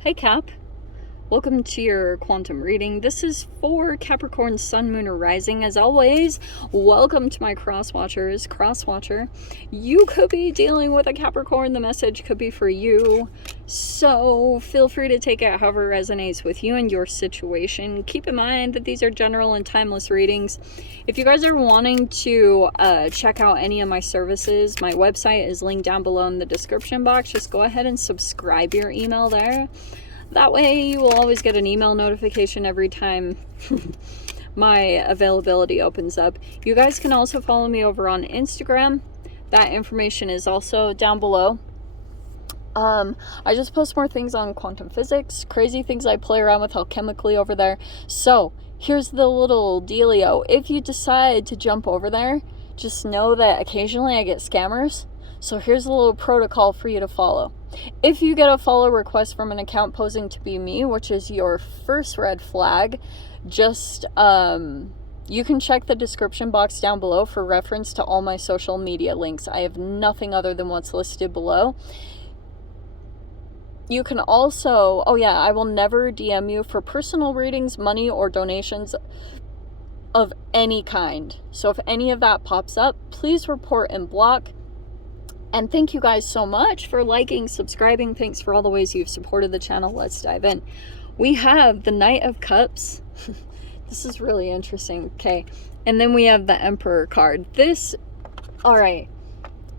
Hey Cap, welcome to your quantum reading. This is for Capricorn, Sun, Moon, or Rising. As always, welcome to my cross-watchers. Cross-watcher, you could be dealing with a Capricorn. The message could be for you. So feel free to take it however resonates with you and your situation. Keep in mind that these are general and timeless readings. If you guys are wanting to check out any of my services, my website is linked down below in the description box. Just go ahead and subscribe your email there. That way you will always get an email notification every time my availability opens up. You guys can also follow me over on Instagram. That information is also down below. I just post more things on quantum physics, crazy things I play around with alchemically over there. So here's the little dealio. If you decide to jump over there, just know that occasionally I get scammers. So here's a little protocol for you to follow. If you get a follow request from an account posing to be me, which is your first red flag, just you can check the description box down below for reference to all my social media links. I have nothing other than what's listed below. You can also, I will never DM you for personal readings, money, or donations of any kind. So if any of that pops up, please report and block. And thank you guys so much for liking, subscribing. Thanks for all the ways you've supported the channel. Let's dive in. We have the Knight of Cups. This is really interesting. Okay. And then we have the Emperor card. Alright.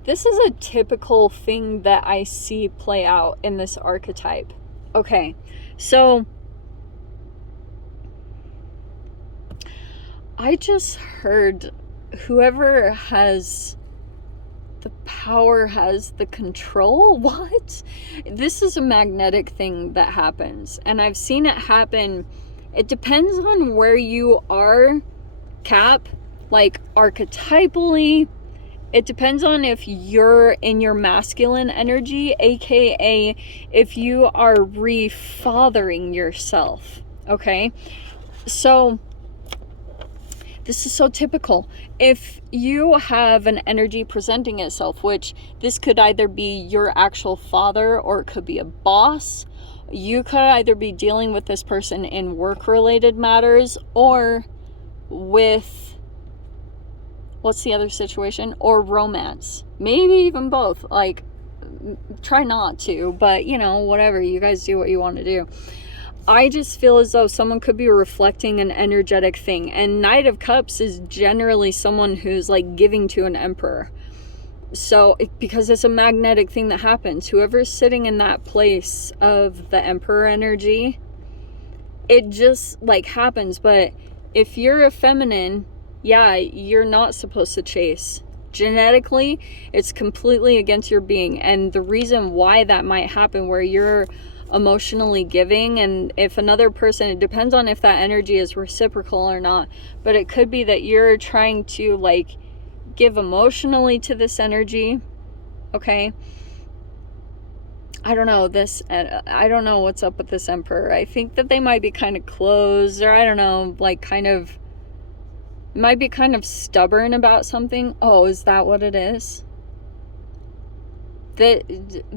This is a typical thing that I see play out in this archetype. Okay. So I just heard whoever has the power has the control. What? This is a magnetic thing that happens, and I've seen it happen. It depends on where you are, Cap, like archetypally. It depends on if you're in your masculine energy, aka if you are refathering yourself. Okay, so this is so typical. If you have an energy presenting itself, which this could either be your actual father or it could be a boss, you could either be dealing with this person in work-related matters or with, what's the other situation? Or romance. Maybe even both. Like, try not to, but whatever. You guys do what you want to do. I just feel as though someone could be reflecting an energetic thing. And Knight of Cups is generally someone who's like giving to an emperor. So, because it's a magnetic thing that happens. Whoever's sitting in that place of the emperor energy, it just like happens. But if you're a feminine, yeah, you're not supposed to chase. Genetically, it's completely against your being. And the reason why that might happen, where you're emotionally giving, and if another person, it depends on if that energy is reciprocal or not, but it could be that you're trying to like give emotionally to this energy. Okay, I don't know what's up with this emperor. I think that they might be kind of closed, or I don't know, like might be kind of stubborn about something. Oh, is that what it is? The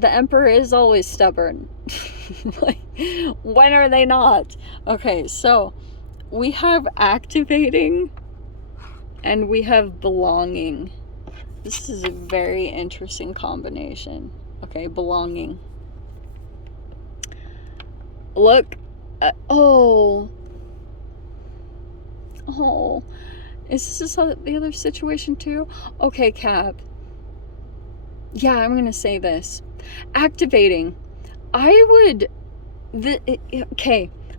emperor is always stubborn. Like, when are they not? Okay, so we have activating and we have belonging. This is a very interesting combination. Okay, belonging. Look, is this the other situation too? Okay, Cap. Yeah, I'm going to say this. Activating. I'm going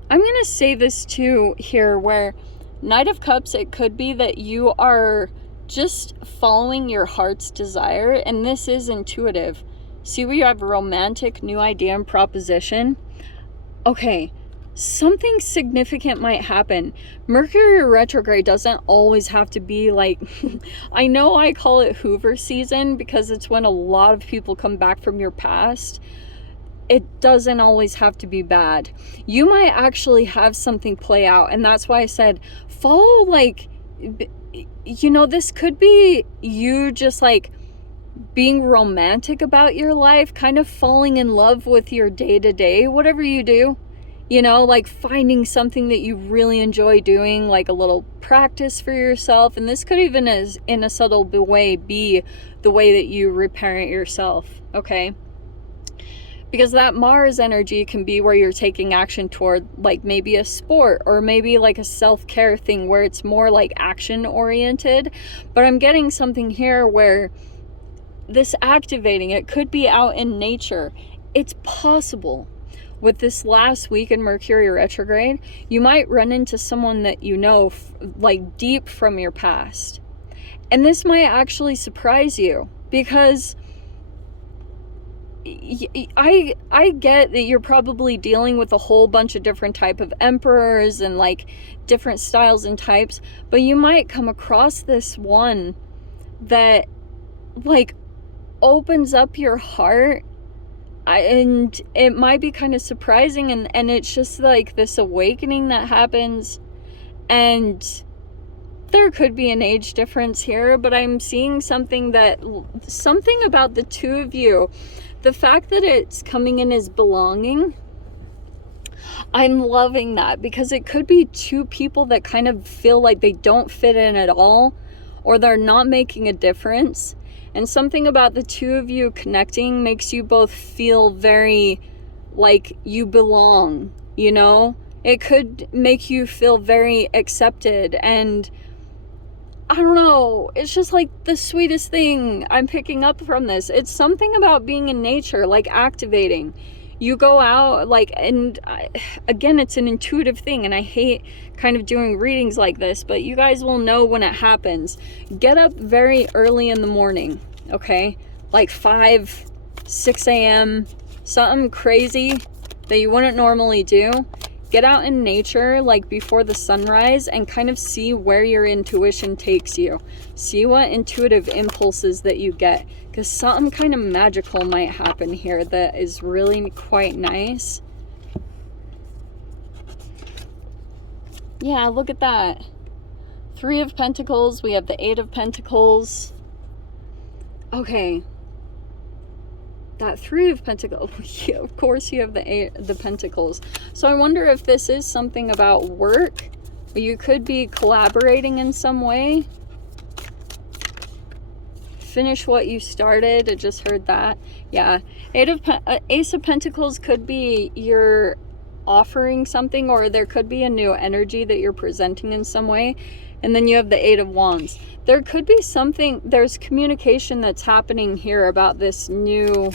to say this too here, where Knight of Cups, it could be that you are just following your heart's desire, and this is intuitive. See where you have romantic, new idea, and proposition? Okay, something significant might happen. Mercury retrograde doesn't always have to be like, I know I call it Hoover season because it's when a lot of people come back from your past. It doesn't always have to be bad. You might actually have something play out, and that's why I said follow, like, this could be you just like being romantic about your life, kind of falling in love with your day-to-day, whatever you do. You know, like finding something that you really enjoy doing, like a little practice for yourself. And this could even, as in a subtle way, be the way that you reparent yourself, okay? Because that Mars energy can be where you're taking action toward like maybe a sport or maybe like a self-care thing where it's more like action oriented. But I'm getting something here where this activating, it could be out in nature. It's possible. With this last week in Mercury retrograde, you might run into someone that you know like deep from your past. And this might actually surprise you because I get that you're probably dealing with a whole bunch of different type of emperors and like different styles and types, but you might come across this one that like opens up your heart. And it might be kind of surprising, and it's just like this awakening that happens. And there could be an age difference here, but I'm seeing something about the two of you, the fact that it's coming in as belonging. I'm loving that, because it could be two people that kind of feel like they don't fit in at all, or they're not making a difference. And something about the two of you connecting makes you both feel very like you belong, you know? It could make you feel very accepted. And I don't know, it's just like the sweetest thing I'm picking up from this. It's something about being in nature, like activating. You go out, like, and again, it's an intuitive thing, and I hate kind of doing readings like this, but you guys will know when it happens. Get up very early in the morning, okay? Like 5, 6 a.m., something crazy that you wouldn't normally do. Get out in nature, like before the sunrise, and kind of see where your intuition takes you. See what intuitive impulses that you get, because something kind of magical might happen here that is really quite nice. Yeah, look at that. 3 of Pentacles, we have the 8 of Pentacles. Okay. That 3 of Pentacles, yeah, of course you have the Pentacles. So I wonder if this is something about work. You could be collaborating in some way. Finish what you started. I just heard that. Yeah. Ace of Pentacles could be you're offering something, or there could be a new energy that you're presenting in some way. And then you have the 8 of Wands. There could be something, there's communication that's happening here about this new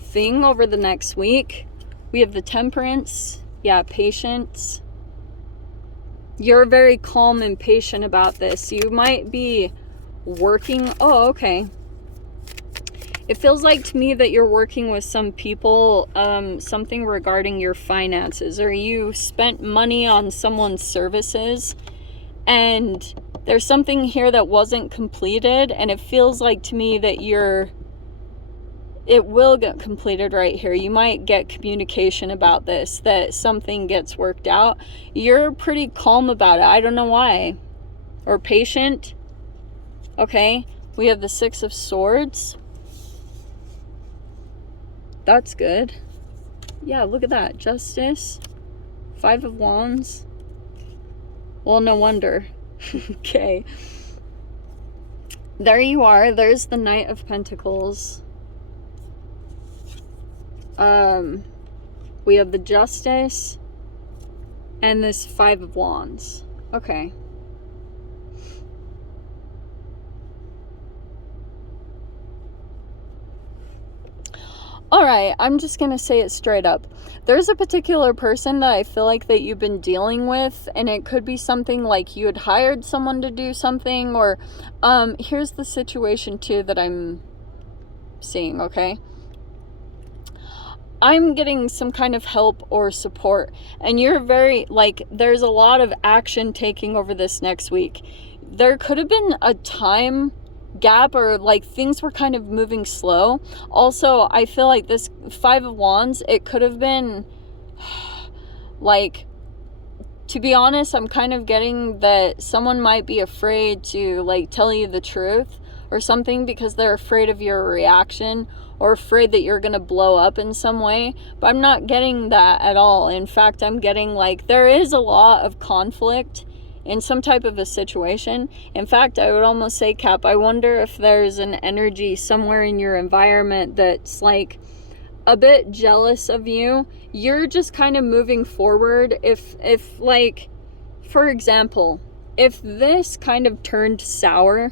thing over the next week. We have the Temperance. Yeah, patience. You're very calm and patient about this. You might be working. Oh, okay. It feels like to me that you're working with some people, something regarding your finances, or you spent money on someone's services, and there's something here that wasn't completed, and it feels like to me that it will get completed right here. You might get communication about this, that something gets worked out. You're pretty calm about it. I don't know why. Or patient. Okay. We have the 6 of Swords. That's good. Yeah, look at that. Justice. 5 of Wands. Well, no wonder. Okay. There you are. There's the Knight of Pentacles. We have the Justice and this 5 of Wands. Okay. Alright, I'm just gonna say it straight up. There's a particular person that I feel like that you've been dealing with, and it could be something like you had hired someone to do something, or here's the situation too that I'm seeing, okay? I'm getting some kind of help or support, and you're very, like, there's a lot of action taking over this next week. There could have been a time gap, or like things were kind of moving slow. Also, I feel like this 5 of Wands, it could have been like, to be honest, I'm kind of getting that someone might be afraid to like tell you the truth, or something because they're afraid of your reaction or afraid that you're going to blow up in some way. But I'm not getting that at all. In fact, I'm getting like there is a lot of conflict in some type of a situation. In fact, I would almost say, Cap, I wonder if there's an energy somewhere in your environment that's like a bit jealous of you. You're just kind of moving forward. If like, for example, if this kind of turned sour,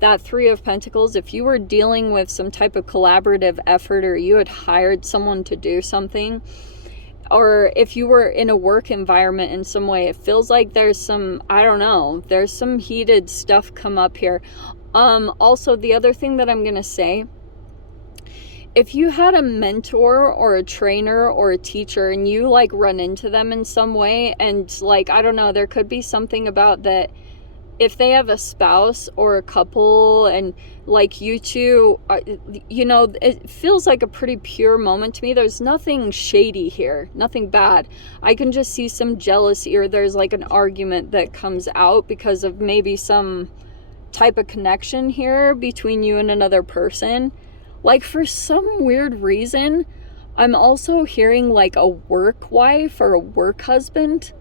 that Three of Pentacles, if you were dealing with some type of collaborative effort or you had hired someone to do something, or if you were in a work environment in some way, it feels like there's some, I don't know, there's some heated stuff come up here. Also, the other thing that I'm going to say, if you had a mentor or a trainer or a teacher and you like run into them in some way and like, I don't know, there could be something about that if they have a spouse or a couple and like you two, you know, it feels like a pretty pure moment to me. There's nothing shady here, nothing bad. I can just see some jealousy or there's like an argument that comes out because of maybe some type of connection here between you and another person. Like for some weird reason, I'm also hearing like a work wife or a work husband.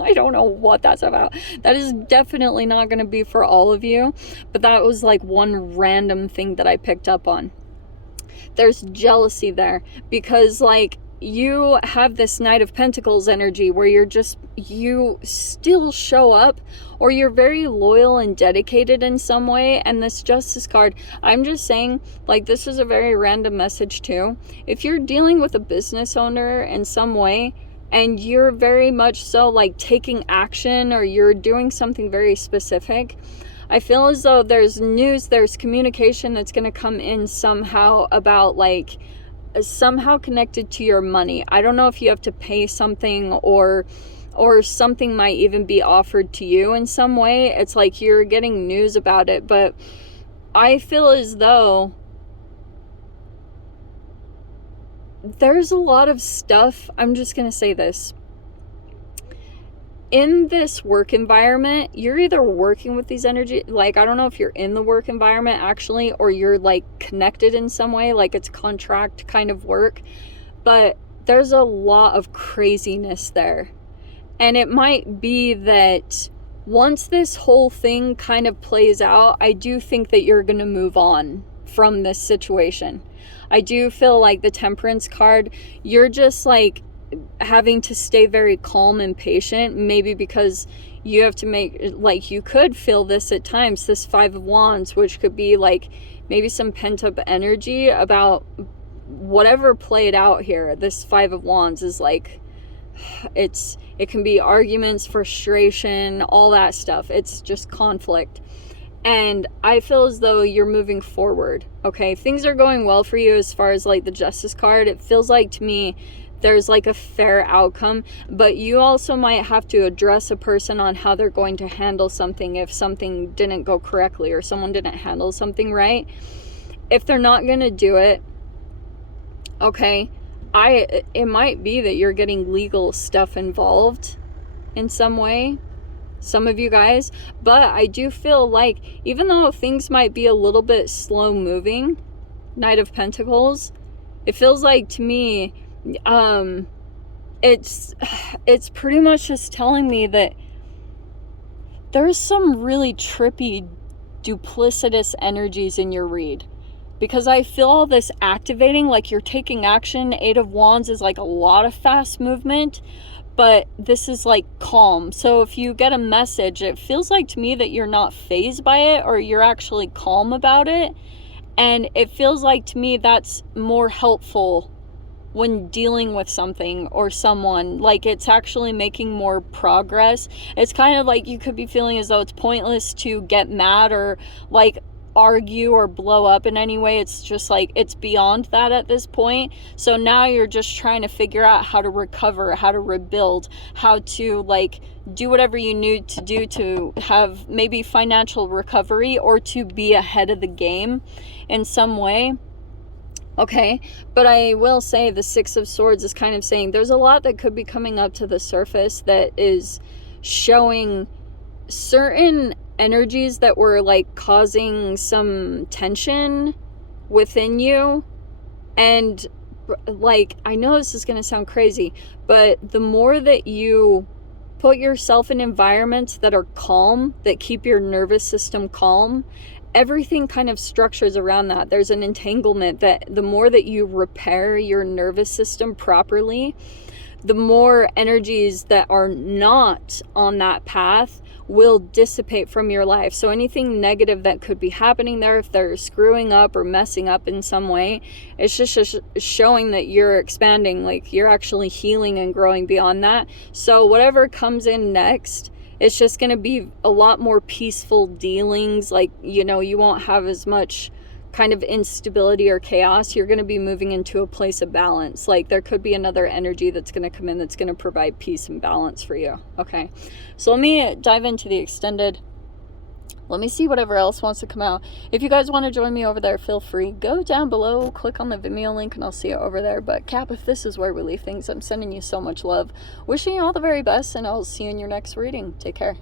I don't know what that's about. That is definitely not going to be for all of you, but that was like one random thing that I picked up on. There's jealousy there because like you have this Knight of Pentacles energy where you still show up or you're very loyal and dedicated in some way. And this Justice card, I'm just saying, like, this is a very random message too. If you're dealing with a business owner in some way and you're very much so like taking action or you're doing something very specific, I feel as though there's news, there's communication that's going to come in somehow about like somehow connected to your money. I don't know if you have to pay something or something might even be offered to you in some way. It's like you're getting news about it, but I feel as though there's a lot of stuff. I'm just going to say this. In this work environment, you're either working with these energy, like, I don't know if you're in the work environment actually, or you're like connected in some way, like it's contract kind of work, but there's a lot of craziness there. And it might be that once this whole thing kind of plays out, I do think that you're going to move on from this situation. I do feel like the Temperance card, you're just like having to stay very calm and patient, maybe because you have to make, like, you could feel this at times, this Five of Wands, which could be like maybe some pent-up energy about whatever played out here. This Five of Wands is like, it can be arguments, frustration, all that stuff. It's just conflict. And I feel as though you're moving forward, okay? Things are going well for you as far as like the Justice card. It feels like to me there's like a fair outcome, but you also might have to address a person on how they're going to handle something if something didn't go correctly or someone didn't handle something right. If they're not going to do it, okay, it might be that you're getting legal stuff involved in some way, some of you guys, but I do feel like even though things might be a little bit slow moving, Knight of Pentacles, it feels like to me it's pretty much just telling me that there's some really trippy duplicitous energies in your read, because I feel all this activating, like you're taking action. Eight of Wands is like a lot of fast movement, but this is like calm. So if you get a message, it feels like to me that you're not fazed by it, or you're actually calm about it, and it feels like to me that's more helpful when dealing with something or someone. Like it's actually making more progress. It's kind of like you could be feeling as though it's pointless to get mad or like argue or blow up in any way. It's just like it's beyond that at this point. So now you're just trying to figure out how to recover, how to rebuild, how to like do whatever you need to do to have maybe financial recovery or to be ahead of the game in some way. Okay, but I will say the Six of Swords is kind of saying there's a lot that could be coming up to the surface that is showing certain energies that were like causing some tension within you. And like, I know this is going to sound crazy, but the more that you put yourself in environments that are calm, that keep your nervous system calm, everything kind of structures around that. There's an entanglement that the more that you repair your nervous system properly, the more energies that are not on that path will dissipate from your life. So anything negative that could be happening there, if they're screwing up or messing up in some way, it's just showing that you're expanding, like you're actually healing and growing beyond that. So whatever comes in next, it's just going to be a lot more peaceful dealings. Like, you know, you won't have as much kind of instability or chaos. You're going to be moving into a place of balance. Like there could be another energy that's going to come in that's going to provide peace and balance for you. Okay, so let me dive into the extended. Let me see whatever else wants to come out. If you guys want to join me over there, feel free. Go down below, click on the Vimeo link, and I'll see you over there. But Cap, if this is where we leave things, I'm sending you so much love. Wishing you all the very best, and I'll see you in your next reading. Take care.